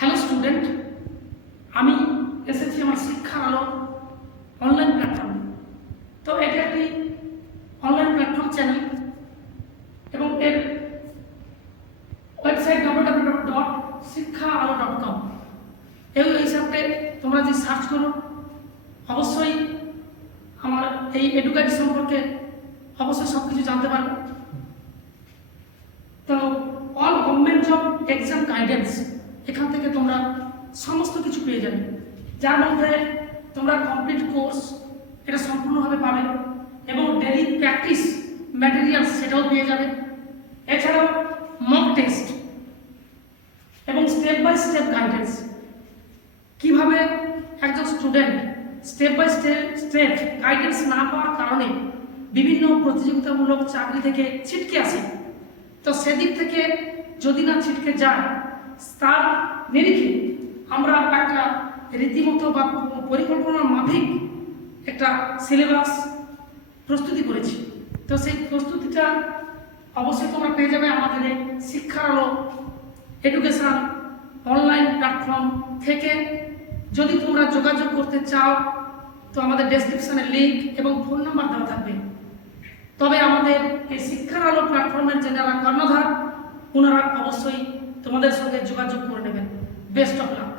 Hello student, আমি এসেছি আমার শিক্ষার আলো অনলাইন প্ল্যাটফর্মে। তো এটা একটি অনলাইন প্ল্যাটফর্ম চ্যানেল এবং এর ওয়েবসাইট www.শিক্ষাআলো.com। এই হিসাবে তোমরা যে সার্চ করো অবশ্যই আমার এই এডুকেশন সম্পর্কে অবশ্যই সব কিছু জানতে পারবে। তো all government job exam guidance এখান থেকে তোমরা সমস্ত কিছু পেয়ে যাবে, যার মধ্যে তোমরা কমপ্লিট কোর্স এটা সম্পূর্ণভাবে পাবে এবং ডেইলি প্র্যাকটিস ম্যাটেরিয়ালস সেটাও পেয়ে যাবে। এছাড়াও মক টেস্ট এবং স্টেপ বাই স্টেপ গাইডেন্স, কিভাবে একজন student step by step guidance না পাওয়ার কারণে বিভিন্ন প্রতিযোগিতামূলক চাকরি থেকে ছিটকে আসে। তো সেদিক থেকে যদি না ছিটকে যায় তার নিরিখে আমরা একটা রীতিমতো বা পরিকল্পনার মাফিক একটা সিলেবাস প্রস্তুতি করেছি। তো সেই প্রস্তুতিটা অবশ্যই তোমরা পেয়ে যাবে আমাদের এই শিক্ষার আলো এডুকেশন অনলাইন প্ল্যাটফর্ম থেকে। যদি তোমরা যোগাযোগ করতে চাও তো আমাদের ডেসক্রিপশনে লিঙ্ক এবং ফোন নাম্বার দেওয়া থাকবে। তবে আমাদের এই শিক্ষার আলো প্ল্যাটফর্মের যারা কর্ণধার ওনারা অবশ্যই তোমাদের সঙ্গে যোগাযোগ করে নেবেন। Best of luck.